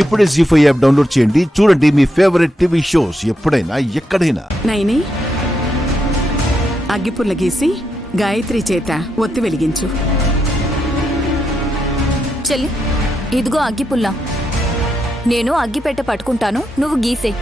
ఇప్పుడే జీ5 app download చేయండి. చూడండి మీ ఫేవరెట్ టీవీ షోస్ ఎప్పుడైనా ఎక్కడైనా. నైని, అగ్గిపుల్ల గీసి గాయత్రి చేత ఒత్తి వెలిగించు. చెల్లి, ఇదిగో అగ్గిపుల్ల. నేను అగ్గిపెట్టె పట్టుకుంటాను, నువ్వు గీసే.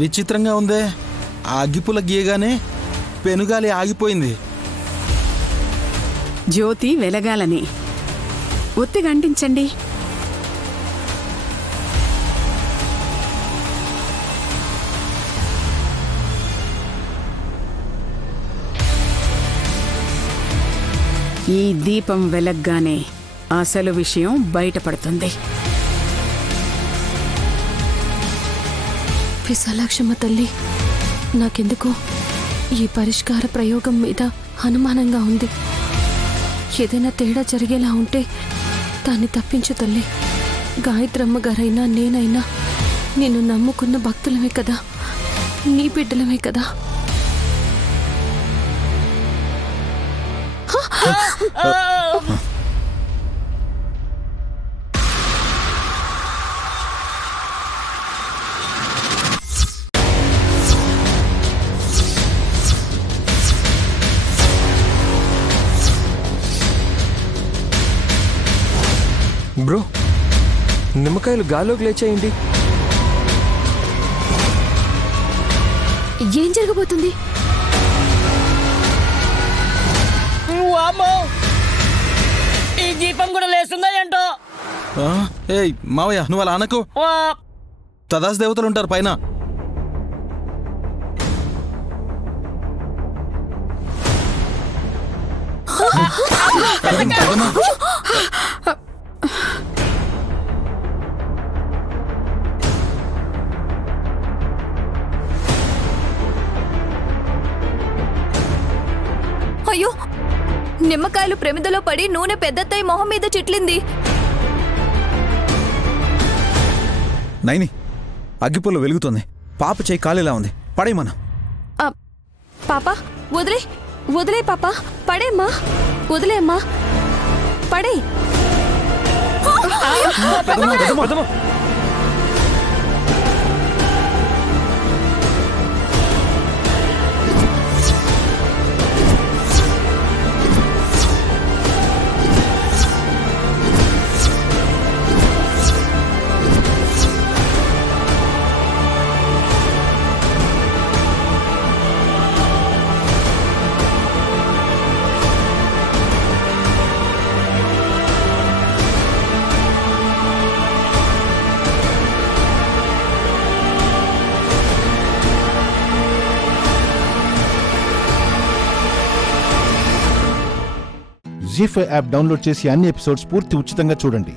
విచిత్రంగా ఉందే. ఆ అగ్గిపుల్ల గీయగానే పెనుగాలి ఆగిపోయింది. జ్యోతి వెలగాలని ఒత్తి గంటించండి. ఈ దీపం వెలగ్గానే అసలు విషయం బయటపడుతుంది. విశాలాక్షమ్మ తల్లి, నాకెందుకో ఈ పరిష్కార ప్రయోగం మీద అనుమానంగా ఉంది. ఏదైనా తేడా జరిగేలా ఉంటే దాన్ని తప్పించు తల్లి. గాయత్రమ్మ గారైనా నేనైనా నిన్ను నమ్ముకున్న భక్తులమే కదా, నీ బిడ్డలమే కదా. బ్రో, నిమ్మకాయలు గాల్లోకి లేచేయండి. ఏం జరగబోతుంది? ఈ దీపం కూడా లేస్తుందా ఏంటో. ఏయ్ మావయ్య, నువ్వు అలా అనకు. తదాస్ దేవతలు ఉంటారు పైన. అయ్యో, నిమ్మకాయలు ప్రమిదలో పడి నూనె పెద్దత్తయ్య మొహం మీద చిట్లింది. నైని, అగ్గిపుల్ల వెలుగుతుంది. పాప చేయి కాలేలా ఉంది. పడేయమన్నా. పాప వదిలే, వదిలే పాప. పడేమ్మా, వదిలేమ్మా, పడే. జీ5 యాప్ డౌన్లోడ్ చేసి అన్ని ఎపిసోడ్స్ పూర్తి ఉచితంగా చూడండి.